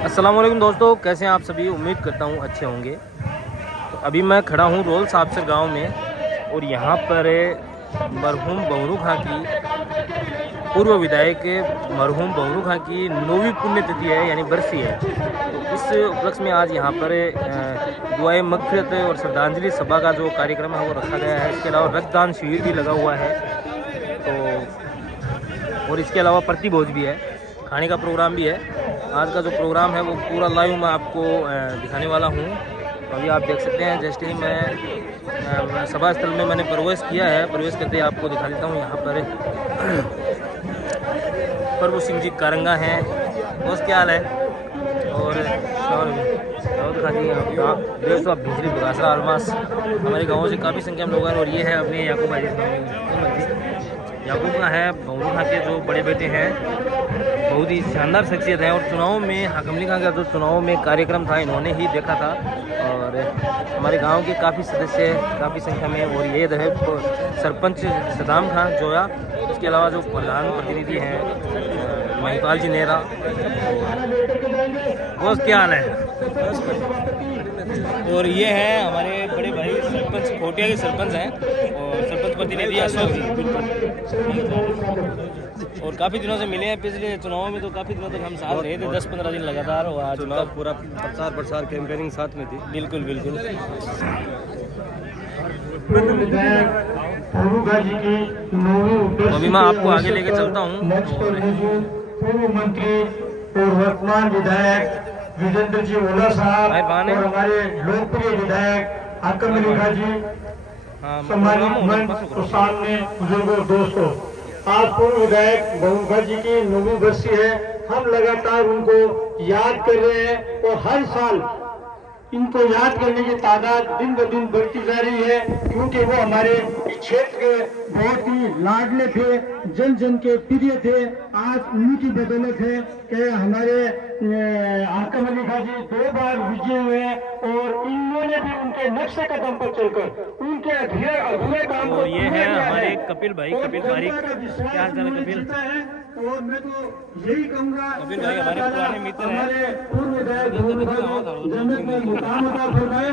अस्सलाम वालेकुम दोस्तों, कैसे हैं आप सभी। उम्मीद करता हूँ अच्छे होंगे। तो अभी मैं खड़ा हूँ रोल साबसर गांव में और यहाँ पर मरहूम बबरू खां की पूर्व विधायक मरहूम बबरू खां की 9वीं पुण्यतिथि है, यानी बरसी है। तो इस उपलक्ष्य में आज यहाँ पर दुआए मग़फ़िरत और श्रद्धांजलि सभा का जो कार्यक्रम है वो रखा गया है। इसके अलावा रक्तदान शिविर भी लगा हुआ है, तो और इसके अलावा प्रतिभोज भी है, खाने का प्रोग्राम भी है। आज का जो प्रोग्राम है वो पूरा लाइव मैं आपको दिखाने वाला हूँ। अभी आप देख सकते हैं, जस्ट ही मैं सभा स्थल में मैंने प्रवेश किया है। प्रवेश करते ही आपको दिखा देता हूँ। यहाँ पर प्रभु सिंह जी कारंगा हैं। दोस्त क्या हाल है? और दाऊद खान जी देश तो भिजरी बगासरा आलमास हमारे गाँव से काफ़ी संख्या में लोग हैं। और ये है अपने याकूब भाई, याकूब का है बबरू खां के जो बड़े बेटे हैं, बहुत ही शानदार शख्सियत है। और चुनाव में हाकमली खां का जो चुनाव में कार्यक्रम था इन्होंने ही देखा था। और हमारे गांव के काफ़ी सदस्य काफ़ी संख्या में, और ये है सरपंच सदाम खान जोया, इसके अलावा जो प्रधान प्रतिनिधि हैं महिपाल जी नेहरा। वो क्या हाल है? और ये है हमारे बड़े भाई सरपंच खोटिया के सरपंच हैं और सरपंच प्रतिनिधि अशोक जी। और काफ़ी दिनों से मिले हैं, पिछले चुनाव में तो काफ़ी दिनों तक हम साथ रहे थे, 10-15 दिन लगातार। और आज चुनाव पूरा प्रचार कैंपेनिंग साथ में थी। बिल्कुल बिल्कुल। अभी मैं आपको आगे लेके चलता हूँ। पूर्व मंत्री और वर्तमान विधायक विजेंद्र जी ओला साहब और हमारे लोकप्रिय विधायक हाकमली खां जी, सम्मानित मंच और सामने बुजुर्गों, दोस्तों, आज पूर्व विधायक बबरू खां जी की 9वीं बरसी है। हम लगातार उनको याद कर रहे हैं और हर साल इनको याद करने की तादाद दिन ब दिन बढ़ती जा रही है, क्योंकि वो हमारे क्षेत्र के बहुत ही लाडले थे, जन जन के प्रिय थे। आज उन्हीं की बदौलत है कि हमारे हाकमली खां जी 2 बार विजय हुए और इन्होंने भी उनके नक्शे कदम पर चलकर उनके अधूरे काम को। और ये है हमारे कपिल भाई, कपिल पारिक। क्या हाल चाल है कपिल? और मैं तो यही कहूँगा, कपिल भाई हमारे पुराने मित्र हैं। हमारे पूर्व विधायक जन्नत में मुकाम अता फरमाए।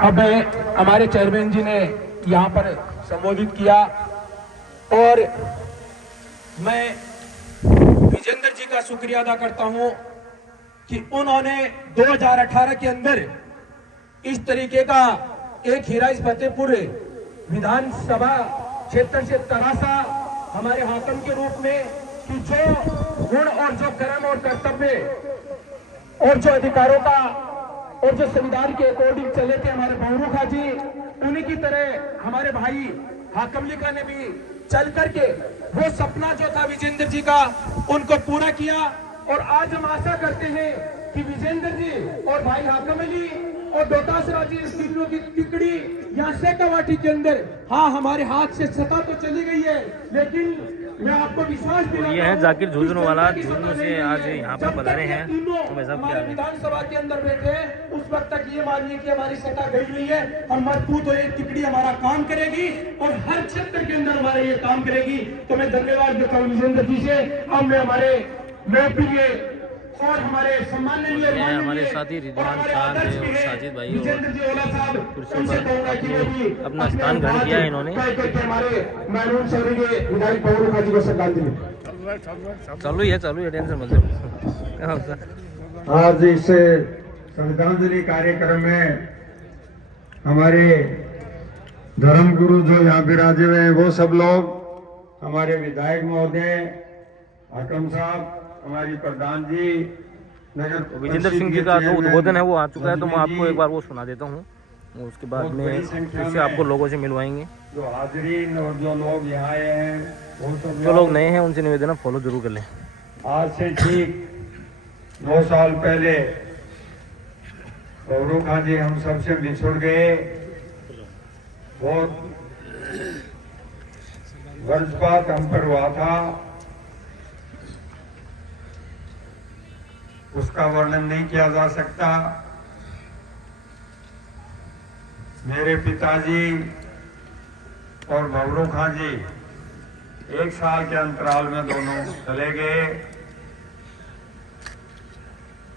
अब हमारे चेयरमैन जी ने यहाँ पर संबोधित किया और मैं विजेंद्र जी का शुक्रिया अदा करता हूँ कि उन्होंने 2018 के अंदर इस तरीके का एक हीरा इस फतेहपुर विधानसभा क्षेत्र से तराशा हमारे हाकम के रूप में, कि जो गुण और जो कर्म और कर्तव्य और जो अधिकारों का और जो संविधान के अकॉर्डिंग चले थे हमारे बबरू खां जी, उन्हीं की तरह हमारे भाई हाकमली खां ने भी चल करके वो सपना जो था विजेंद्र जी का उनको पूरा किया। और आज हम आशा करते हैं कि विजेंद्र जी और भाई हाकमली और डोटासरा जी इस की टिकड़ी यहाँ सेकावाटी के अंदर, हाँ हमारे हाथ से सता तो चली गई है, लेकिन मैं आपको विश्वास दिलाता हूं, ये है जाकिर झुंझुनू वाला, झुंझुनू से आज यहाँ पर पधारे हैं। हमारे विधानसभा के अंदर बैठे हैं, उस वक्त तक ये मानिए कि हमारी सत्ता गई नहीं है और मजबूत हो एक टिकड़ी हमारा काम करेगी और हर क्षेत्र के अंदर हमारे ये काम करेगी। तो मैं धन्यवाद देता हूँ विजेंद्र जी से। अब मैं हमारे लोकप्रिय और हमारे सम्माननीय हमारे साथी रिजवान खान और साजिद भाई और कुर्सियों पर अपना स्थान ग्रहण किया है इन्होंने। चालू है, टेंशन मत लो। आज इस श्रद्धांजलि कार्यक्रम में हमारे धर्म गुरु जो यहाँ विराजे हुए हैं वो सब लोग, हमारे विधायक महोदय हाकम साहब, हमारी प्रधान जी, नगर विजेंद्र सिंह जी का जो उद्बोधन है वो आ चुका है, तो मैं आपको एक बार वो सुना देता हूँ। उसके बाद में फिर से आपको लोगों से मिलवाएंगे। जो हाजिरीन और जो लोग यहाँ आए हैं, वो सब जो लोग नए हैं उनसे निवेदन है फॉलो जरूर कर लें। आज से ठीक 2 साल पहले बबरू खां जी हम सबसे बिछुड़ गए। बहुत वज्रपात हम पर हुआ था, उसका वर्णन नहीं किया जा सकता। मेरे पिताजी और भवरू खां जी 1 साल के अंतराल में दोनों चले गए।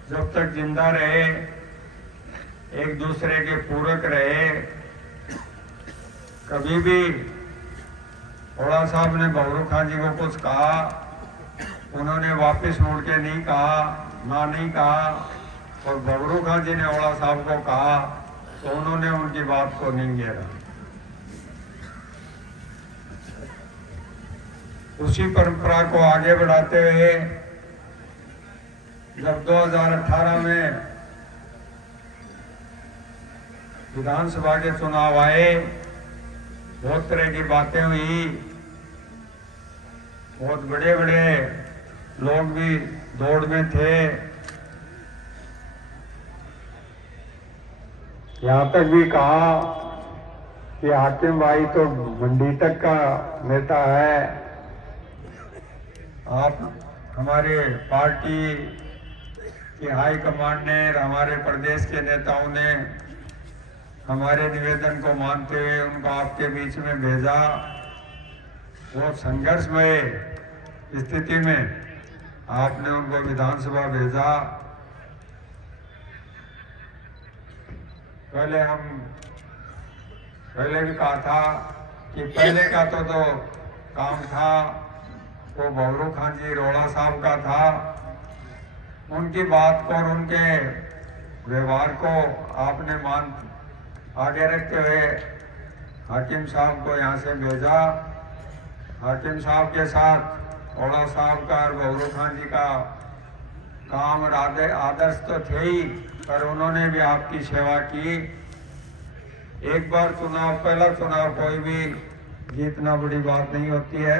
जब तक जिंदा रहे, एक दूसरे के पूरक रहे। कभी भी ओड़ा साहब ने भवरू खां जी को कुछ कहा, उन्होंने वापस मुड़ के नहीं कहा, ना नहीं कहा। और भवरू खां जी ने ओड़ा साहब को कहा तो उन्होंने उनकी बात को नहीं घेरा। उसी परंपरा को आगे बढ़ाते हुए जब 2018 में विधानसभा के चुनाव आए, बहुत तरह की बातें हुई। बहुत बड़े बड़े लोग भी दौड़ में थे। यहाँ तक भी कहा कि हाकिम भाई तो मंडी तक का नेता है। आप हमारे पार्टी की हाई कमांड ने, हमारे प्रदेश के नेताओं ने हमारे निवेदन को मानते हुए उनको आपके बीच में भेजा। वो संघर्षमय स्थिति में आपने उनको विधानसभा भेजा। पहले भी कहा था कि पहले का तो काम था वो भवरू खां जी रोड़ा साहब का था। उनकी बात को और उनके व्यवहार को आपने आगे रखते हुए हाकिम साहब को यहाँ से भेजा। हाकिम साहब के साथ ओड़ा साहब का और भवरू खां जी का काम और आदर्श तो थे ही, पर उन्होंने भी आपकी सेवा की। एक बार पहला चुनाव कोई भी जीतना बड़ी बात नहीं होती है,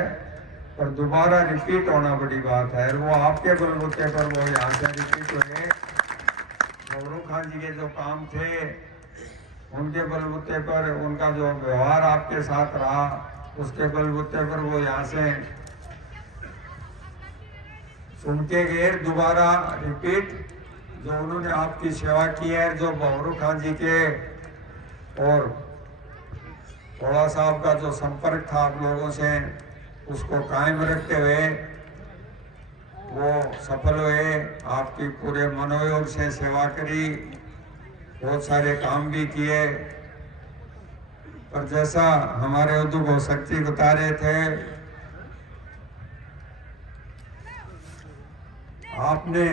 पर दोबारा रिपीट होना बड़ी बात है। वो आपके बलबूते पर वो यहाँ से रिपीट हुए। भवरू खां जी के जो काम थे, उनके बलबूते पर उनका जो व्यवहार आपके साथ रहा, उसके बलबूते पर वो यहाँ से सुन के गए। दोबारा रिपीट जो उन्होंने आपकी सेवा की है, जो भवरू खां जी के और ओड़ा साहब का जो संपर्क था आप लोगों से, उसको कायम रखते हुए वो सफल हुए। आपकी पूरे मनोयोग से सेवा करी, बहुत सारे काम भी किए। पर जैसा हमारे उद्योग शक्ति बता रहे थे, आपने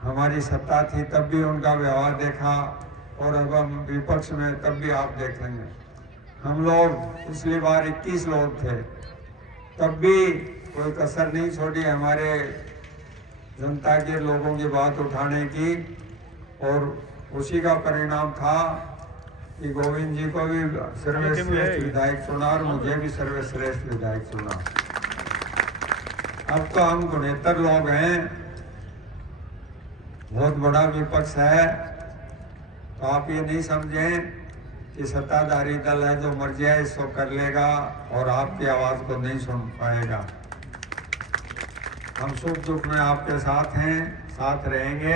हमारी सत्ता थी तब भी उनका व्यवहार देखा, और अब हम विपक्ष में तब भी आप देखेंगे। हम लोग पिछली बार 21 लोग थे, तब भी कोई कसर नहीं छोड़ी हमारे जनता के लोगों की बात उठाने की। और उसी का परिणाम था कि गोविंद जी को भी सर्वश्रेष्ठ विधायक चुना और मुझे भी सर्वश्रेष्ठ विधायक चुना। अब तो हम 69 लोग हैं, बहुत बड़ा विपक्ष है। तो आप ये नहीं समझें कि सत्ताधारी दल है जो मर्जी है इसको कर लेगा और आपकी आवाज को नहीं सुन पाएगा। हम सुख दुख में आपके साथ हैं, साथ रहेंगे,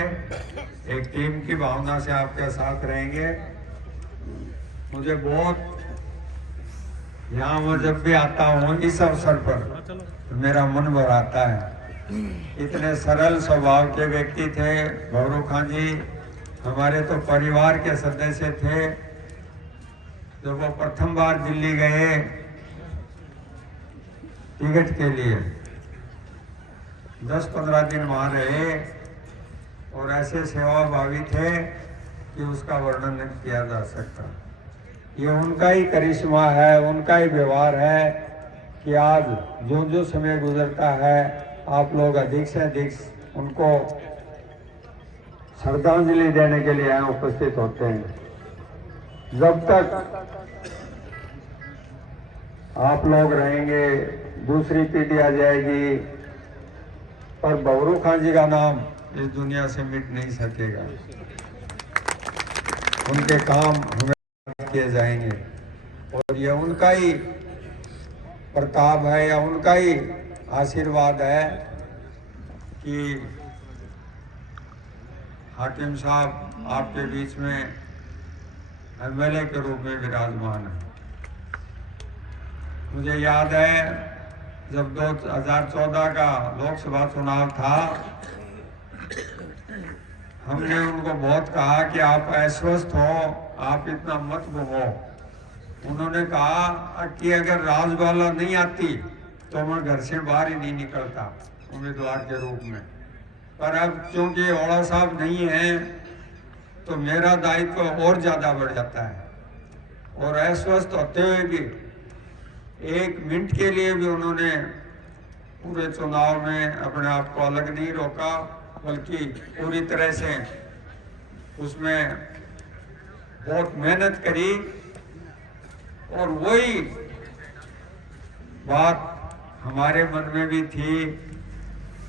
एक टीम की भावना से आपके साथ रहेंगे। मुझे बहुत यहाँ मैं जब भी आता हूँ इस अवसर पर तो मेरा मन भर आता है। इतने सरल स्वभाव के व्यक्ति थे भवरू खां जी, हमारे तो परिवार के सदस्य थे। जब वो प्रथम बार दिल्ली गए टिकट के लिए, 10-15 दिन वहां रहे और ऐसे सेवाभावी थे कि उसका वर्णन नहीं किया जा सकता। ये उनका ही करिश्मा है, उनका ही व्यवहार है कि आज जो जो समय गुजरता है आप लोग अधिक से अधिक उनको श्रद्धांजलि देने के लिए यहाँ उपस्थित होते हैं। जब तक आप लोग रहेंगे दूसरी पीढ़ी आ जाएगी, पर भवरू खां जी का नाम इस दुनिया से मिट नहीं सकेगा। उनके काम हमें किए जाएंगे और ये उनका ही प्रताप है या उनका ही आशीर्वाद है कि हाकिम साहब आपके बीच में एमएलए के रूप में विराजमान है। मुझे याद है जब 2014 का लोकसभा चुनाव था, हमने उनको बहुत कहा कि आप अस्वस्थ हो, आप इतना मत घूमो। उन्होंने कहा कि अगर राजबाला नहीं आती तो मैं घर से बाहर ही नहीं निकलता उम्मीदवार के रूप में। पर अब क्योंकि ओड़ा साहब नहीं है तो मेरा दायित्व और ज़्यादा बढ़ जाता है। और अस्वस्थ होते हुए भी 1 मिनट के लिए भी उन्होंने पूरे चुनाव में अपने आप को अलग नहीं रोका, बल्कि पूरी तरह से उसमें बहुत मेहनत करी। और वही बात हमारे मन में भी थी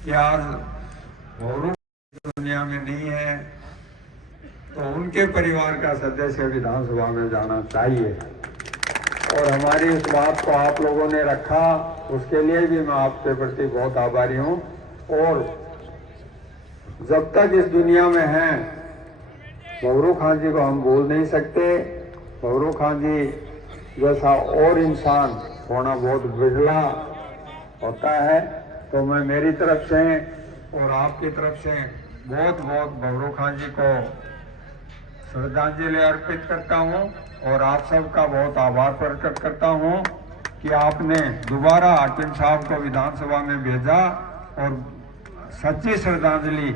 कि आज भौरू दुनिया में नहीं है तो उनके परिवार का सदस्य विधानसभा में जाना चाहिए। और हमारी इस बात को आप लोगों ने रखा, उसके लिए भी मैं आपके प्रति बहुत आभारी हूँ। और जब तक इस दुनिया में हैं, भौरू खान जी को हम भूल नहीं सकते। भौरू खान जी जैसा और इंसान होना बहुत बिरला होता है। तो मैं मेरी तरफ से और आपकी तरफ से बहुत बहुत भौरू खान जी को श्रद्धांजलि अर्पित करता हूं और आप सबका बहुत आभार प्रकट करता हूं कि आपने दोबारा हाकिम साहब को विधानसभा में भेजा और सच्ची श्रद्धांजलि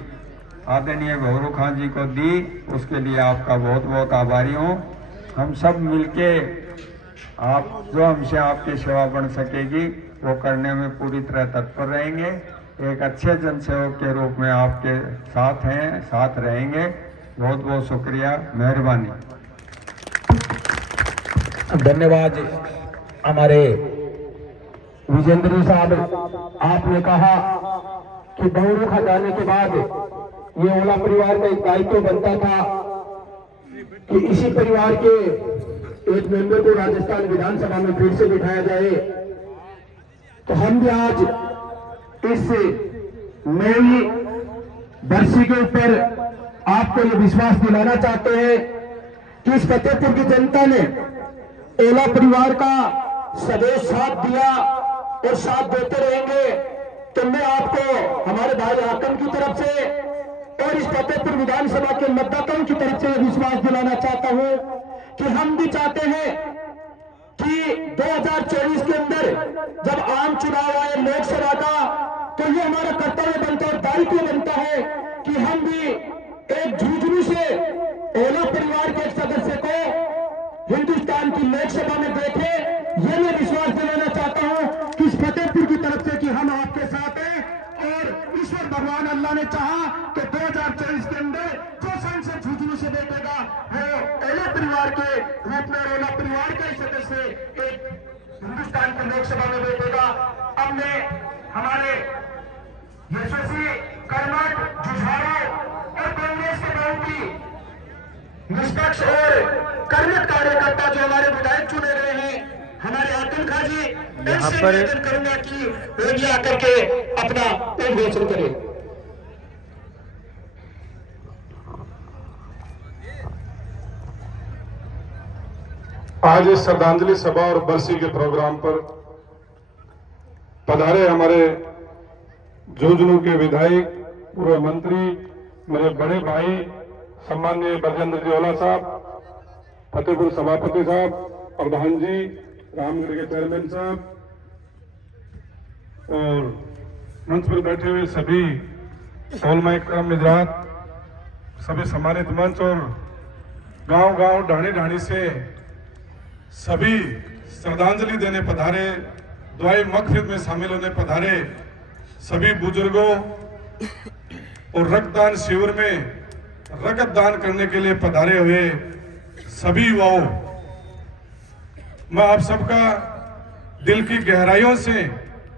आदरणीय भौरू खान जी को दी। उसके लिए आपका बहुत बहुत आभारी हूं। हम सब मिलके आप जो हमसे आपकी सेवा बन सकेगी वो करने में पूरी तरह तत्पर रहेंगे। एक अच्छे जनसेवक के रूप में आपके साथ हैं, साथ रहेंगे। बहुत बहुत शुक्रिया, मेहरबानी। धन्यवाद हमारे विजेंद्र जी साहब। आपने कहा कि भौरू खा जाने के बाद ये ओला परिवार का एक दायित्व बनता था कि इसी परिवार के एक मेंबर को राजस्थान विधानसभा में फिर से बिठाया जाए। तो हम भी आज इस नई बरसी के ऊपर आपको ये विश्वास दिलाना चाहते हैं कि इस फतेहपुर की जनता ने ओला परिवार का सदैव साथ दिया और साथ देते रहेंगे। तो मैं आपको हमारे भाई हाकिम की तरफ से और इस फतेहपुर विधानसभा के मतदाताओं की तरफ से विश्वास दिलाना चाहता हूं कि हम भी चाहते हैं कि 2024 के अंदर जब आम चुनाव आए लोकसभा का, तो ये हमारा कर्तव्य बनता है, दायित्व बनता है कि हम भी एक झुंझुनू से ओला परिवार के एक सदस्य को हिंदुस्तान की लोकसभा में देखें। ये मैं विश्वास दिलाना चाहता हूं कि इस फतेहपुर की तरफ से कि हम आपके साथ हैं और ईश्वर भगवान अल्लाह ने चाहा कि 2024 के अंदर जो सांसद झुंझुनू से बैठेगा वो ओला परिवार के रूप में, ओला परिवार के सदस्य एक हिंदुस्तान की लोकसभा में बैठेगा। अब मैं हमारे यशस्वी कर्मठ जुझारू और कांग्रेस के बहुत ही निष्पक्ष और कर्मठ कार्यकर्ता जो हमारे विधायक चुने गए हैं, हमारे हाकिम खां जी, यहाँ पर निवेदन करूंगा कि वो भी आकर के अपना उद्घोषण करें। आज इस श्रद्धांजलि सभा और बरसी के प्रोग्राम पर पधारे हमारे झुंझुनू के विधायक, पूर्व मंत्री, मेरे बड़े भाई सम्माननीय बलजेंद्र जी ओला साहब, फतेहपुर सभापति साहब, प्रधान जी, रामगढ़ के चेयरमैन साहब और मंच पर बैठे हुए सभी ओलमाइक मिजरात, सभी सम्मानित मंच और गांव-गांव ढाणी से सभी श्रद्धांजलि देने पधारे, दुआए मगफिरत में शामिल होने पधारे सभी बुजुर्गों और रक्तदान शिविर में रक्तदान करने के लिए पधारे हुए सभी युवाओं, मैं आप सबका दिल की गहराइयों से,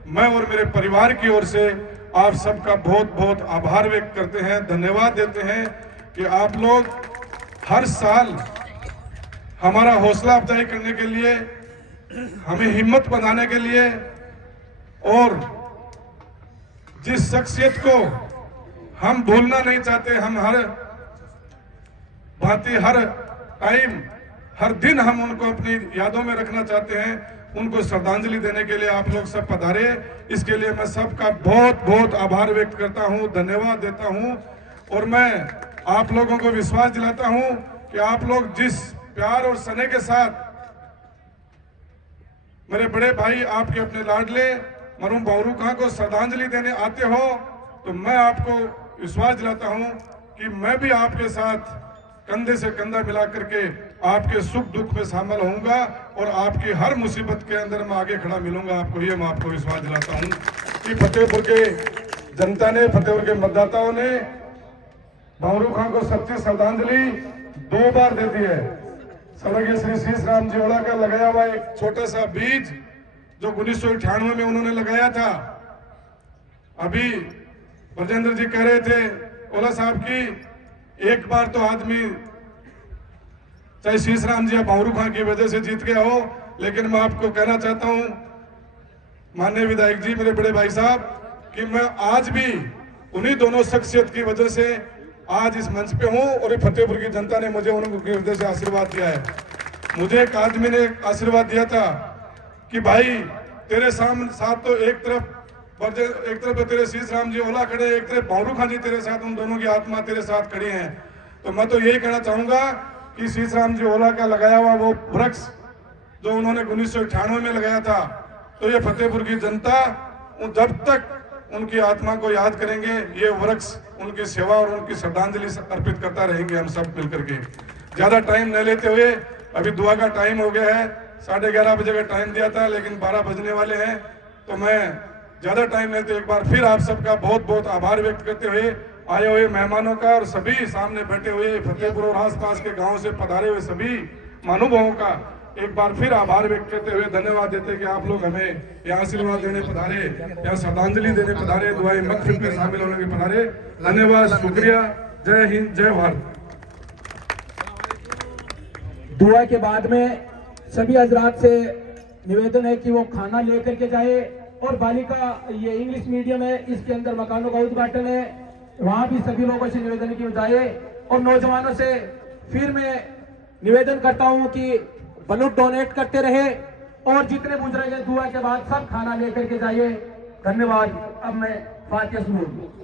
मैं और मेरे परिवार की ओर से आप सबका बहुत बहुत आभार व्यक्त करते हैं, धन्यवाद देते हैं कि आप लोग हर साल हमारा हौसला अफजाई करने के लिए, हमें हिम्मत बनाने के लिए और जिस शख्सियत को हम भूलना नहीं चाहते, हम हर भांति हर टाइम हर दिन हम उनको अपनी यादों में रखना चाहते हैं। उनको श्रद्धांजलि देने के लिए आप लोग सब पधारे, इसके लिए मैं सबका बहुत बहुत आभार व्यक्त करता हूं, धन्यवाद देता हूं। और मैं आप लोगों को विश्वास दिलाता हूं कि आप लोग जिस प्यार और स्नेह के साथ मेरे बड़े भाई आपके अपने लाडले मरहूम बावरू खां को श्रद्धांजलि देने आते हो, तो मैं आपको विश्वास दिलाता हूं कि मैं भी आपके साथ कंधे से कंधा मिला करके आपके सुख दुख में शामिल होऊंगा और आपकी हर मुसीबत के अंदर मैं आगे खड़ा मिलूंगा। आपको ये मैं आपको विश्वास दिलाता हूं कि फतेहपुर के जनता ने, फतेहपुर के मतदाताओं ने बावरू खां को सच्ची श्रद्धांजलि 2 बार दे दी है। स्वर्गीय श्री शीश राम जी ओला का लगाया हुआ एक छोटा सा बीज जो 1998 में उन्होंने लगाया था। अभी ब्रजेंद्र जी कह रहे थे ओला साहब की एक बार तो आदमी चाहे शीश राम जी या बावरू खां की वजह से जीत गया हो, लेकिन मैं आपको कहना चाहता हूं माननीय विधायक जी, मेरे बड़े भाई साहब, कि मैं आज भी उन्हीं दोनों शख्सियत की वजह से आज इस मंच पे हूं और फतेहपुर की जनता ने मुझे उनकी वजह से आशीर्वाद दिया है। मुझे एक आदमी ने आशीर्वाद दिया था कि भाई तेरे साथ तो एक तरफ तो तेरे शीश राम जी ओला खड़े, एक तरफ बावरू खां जी तेरे साथ, उन दोनों की आत्मा तेरे साथ खड़ी है। तो मैं तो यही कहना चाहूंगा कि शीश राम जी ओला का लगाया हुआ वो वृक्ष जो उन्होंने 1998 में लगाया था, तो ये फतेहपुर की जनता जब तक उनकी आत्मा को याद करेंगे, ये वृक्ष उनकी सेवा और उनकी श्रद्धांजलि अर्पित करता रहेंगे हम सब मिलकर के। ज्यादा टाइम न लेते हुए, अभी दुआ का टाइम हो गया है, 11:30 बजे का टाइम दिया था लेकिन 12 बजने वाले हैं, तो मैं ज्यादा टाइम लेते एक बार फिर आप सबका बहुत बहुत आभार व्यक्त करते हुए आए हुए मेहमानों का और सभी सामने बैठे हुए फतेहपुर और आसपास के गांव से पधारे हुए सभी महानुभावों का एक बार फिर आभार व्यक्त करते हुए धन्यवाद देते कि आप लोग हमें यहाँ आशीर्वाद देने पधारे, यहाँ श्रद्धांजलि देने पधारे, दुआएं मकफिर में शामिल होने के पधारे। धन्यवाद, शुक्रिया, जय हिंद, जय भारत। दुआ के बाद में सभी हजरात से निवेदन है कि वो खाना लेकर के जाए और बालिका ये इंग्लिश मीडियम है, इसके अंदर मकानों का उद्घाटन है, वहां भी सभी लोगों से निवेदन की जाए। और नौजवानों से फिर मैं निवेदन करता हूं कि बलून डोनेट करते रहे और जितने बुजुर्ग हैं दुआ के बाद सब खाना लेकर के जाइए। धन्यवाद। अब मैं फातिहा सुनूंगा।